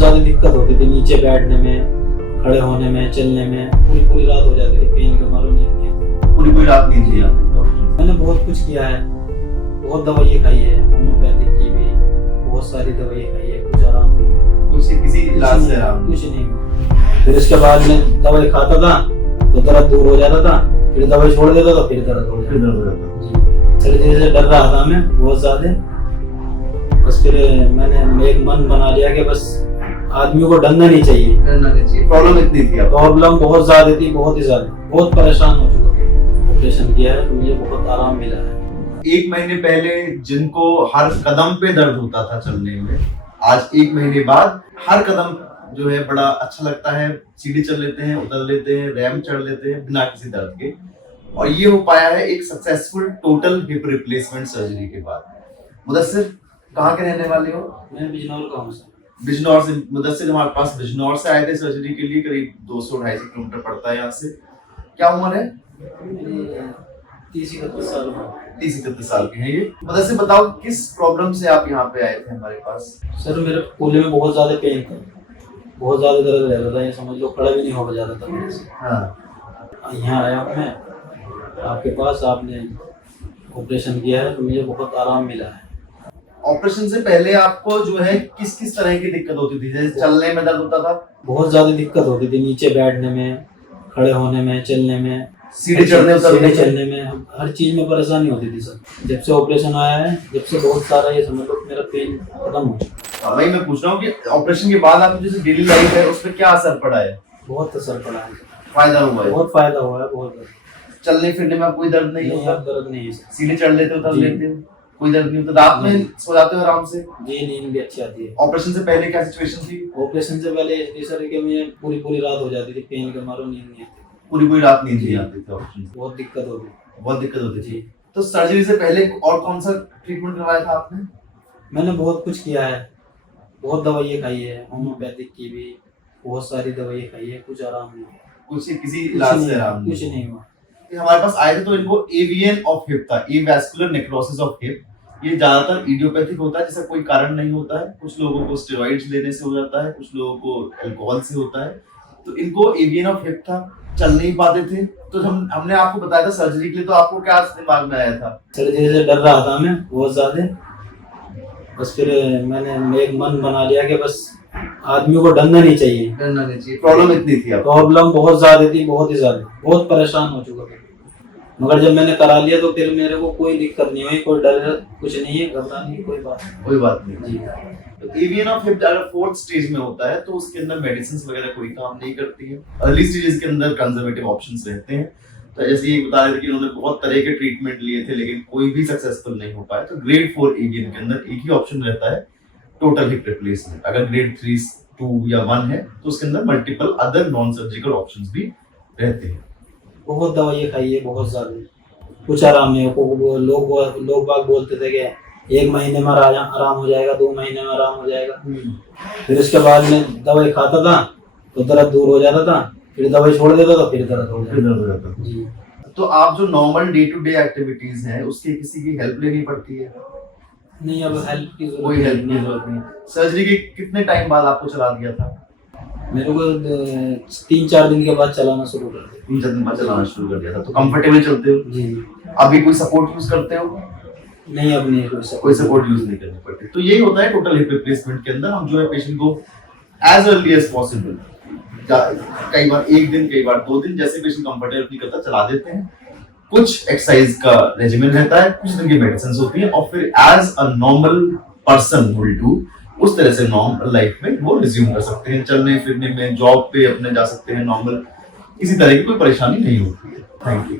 ज्यादा दिक्कत होती थी नीचे बैठने में, खड़े होने में, चलने में। पूरी पूरी रात हो जाती थी, पेन के मारो नींद नहीं आती। पूरी रात नींद नहीं आती। मैंने बहुत कुछ किया है, बहुत दवाइयाँ खाई है, होम्योपैथिक की भी बहुत सारी दवाइयाँ खाई है, कुछ आराम नहीं, किसी इलाज से आराम कुछ नहीं हुआ। फिर इसके बाद में दवाई खाता था तो दर्द दूर हो जाता था, फिर दवाई छोड़ देता तो फिर दर्द हो जाता जी। सर्जरी से डर रहा था मैं बहुत ज्यादा। बस फिर मैंने एक मन बना लिया कि बस आदमी को डरना नहीं चाहिए। प्रॉब्लम इतनी थी, प्रॉब्लम बहुत ज्यादा थी, बहुत ही ज्यादा, बहुत परेशान हो चुका था। ऑपरेशन किया है तो मुझे बहुत आराम मिला है। 1 महीने पहले जिनको हर कदम पे दर्द होता था चलने में, आज 1 महीने बाद हर कदम जो है बड़ा अच्छा लगता है। सीढ़ी चल लेते हैं, उतर लेते हैं, रैंप चढ़ लेते हैं बिना किसी दर्द के। और ये हो पाया है एक successful total hip replacement surgery के बाद। मुदस्सिर, कहाँ के रहने वाले हो? मैं बिजनौर का हूँ। बिजनौर से। मुदस्सिर हमारे पास बिजनौर से आए थे सर्जरी के लिए, करीब 200-250 किलोमीटर पड़ता है यहाँ से। क्या उम्र है? 30-31 साल का। 30-31 साल के हैं ये। मुदस्सिर बताओ, किस प्रॉब्लम से आप यहाँ पे आए थे हमारे पास? सर मेरे कोले में बहुत ज्यादा पेन था, बहुत ज्यादा दर्द रहता था, ये समझ लो खड़ा भी नहीं हो जाता था मेरे से। हाँ। यहाँ आया हूँ मैं आपके पास, आपने ऑपरेशन किया है तो मुझे बहुत आराम मिला है। ऑपरेशन से पहले आपको जो है किस किस तरह की दिक्कत होती थी? जैसे चलने में दर्द होता था? बहुत ज्यादा दिक्कत होती थी नीचे बैठने में, खड़े होने में, चलने में, सीढ़ी चढ़ने में, हर चीज में परेशानी होती थी सर। जब से ऑपरेशन आया है, जब से बहुत सारा ये समझ लो मेरा पेन खत्म हो चुका। वही मैं पूछ रहा हूँ कि ऑपरेशन के बाद आपकी जैसे डेली लाइफ है उस पर क्या असर पड़ा है? बहुत असर पड़ा है, फायदा हुआ है? बहुत फायदा हुआ है, बहुत। चलने फिरने में कोई दर्द नहीं होता? दर्द नहीं है सर। सीढ़ी चढ़ लेते हो, उतर लेते हो, कोई दर्द नहीं होता? रात में सो जाते हो आराम से? जी, नींद भी अच्छी आती है। ऑपरेशन से पहले क्या सिचुएशन थी? ऑपरेशन से पहले सर कि मुझे पूरी रात हो जाती थी, पेन के मारो नींद नहीं आती। पूरी रात नींद नहीं आती थी ऑपरेशन से? बहुत दिक्कत होती, बहुत दिक्कत होती थी। तो सर्जरी से पहले और कौन सा ट्रीटमेंट करवाया था आपने? मैंने बहुत कुछ किया है, बहुत दवाइयाँ खाई है, होम्योपैथिक की भी बहुत सारी दवाइयाँ खाई है, कुछ आराम नहीं, किसी इलाज से आराम कुछ नहीं हुआ। हमारे पास आए थे तो इनको एवीएन ऑफ हिप था, एवास्कुलर नेक्रोसिस ऑफ हिप। ये ज्यादातर इडियोपैथिक होता है, जिसका कोई कारण नहीं होता है। कुछ लोगों को स्टेरॉइड्स लेने से हो जाता है, कुछ लोगों को अल्कोहल से होता है। तो इनको एवीएन ऑफ हिप था, चल नहीं पाते थे। तो हमने आपको बताया था सर्जरी के लिए, तो आपको क्या दिमाग में आया था? सर्जरी से डर रहा था मैं बहुत ज्यादा। बस फिर मैंने एक मन बना लिया कि बस आदमी को डरना नहीं चाहिए। प्रॉब्लम इतनी थी, प्रॉब्लम बहुत ज्यादा थी, बहुत ही ज्यादा, बहुत परेशान हो चुका था। मगर जब मैंने करा लिया तो फिर मेरे को कोई दिक्कत नहीं हुई, कोई डर कुछ नहीं है, घबराने की कोई बात नहीं जी। तो एवीएन ऑफ हिप अगर 4th स्टेज में होता है तो उसके अंदर मेडिसिन वगैरह कोई काम नहीं करती है। अर्ली स्टेजेस के अंदर कंजर्वेटिव ऑप्शंस रहते हैं। तो जैसे ये बता रहे थे कि उन्होंने बहुत तरह के ट्रीटमेंट लिए थे लेकिन कोई भी सक्सेसफुल नहीं हो पाया। तो ग्रेड 4 एवीएन के अंदर एक ही ऑप्शन रहता है, टोटल हिप रिप्लेसमेंट। अगर ग्रेड 3, 2 या 1 है तो उसके अंदर multiple other non surgical options भी रहते हैं। बहुत दवाइयाँ खाई है, बहुत ज्यादा, कुछ आराम नहीं हो। लोग बाग बोलते थे कि 1 महीने में आराम हो जाएगा, 2 महीने में आराम हो जाएगा। फिर उसके बाद में दवाई खाता था तो दर्द दूर हो जाता था, फिर दवाई छोड़ देता तो फिर दर्द हो जाता जी। तो आप जो normal day to day activities हैं उसकी किसी की हेल्प लेनी पड़ती है? नहीं, अब हेल्प की कोई हेल्प की जरूरत नहीं। सर्जरी के कितने टाइम बाद आपको चला दिया था? मेरे को 3-4 दिन के बाद चलाना शुरू कर दिया। 3-4 दिन बाद चलाना शुरू कर दिया था। तो कंफर्टेबल चलते हो जी? अभी कोई सपोर्ट यूज करते हो? नहीं, अब नहीं, कोई सपोर्ट यूज नहीं करनी पड़ती। तो यही होता है टोटल हिप रिप्लेसमेंट के अंदर। हम जो है पेशेंट को एज अर्ली एज पॉसिबल, कई बार 1 दिन, कई बार 2 दिन, जैसे पेशेंट कंफर्टेबल फील करता चला देते हैं। कुछ एक्सरसाइज का रेजिमेंट रहता है, कुछ दिन की मेडिसिन होती है और फिर as a normal person will do, उस तरह से नॉर्मल लाइफ में वो रिज्यूम कर सकते हैं। चलने फिरने में, जॉब पे अपने जा सकते हैं नॉर्मल, किसी तरह की कोई परेशानी नहीं होती है। Thank you.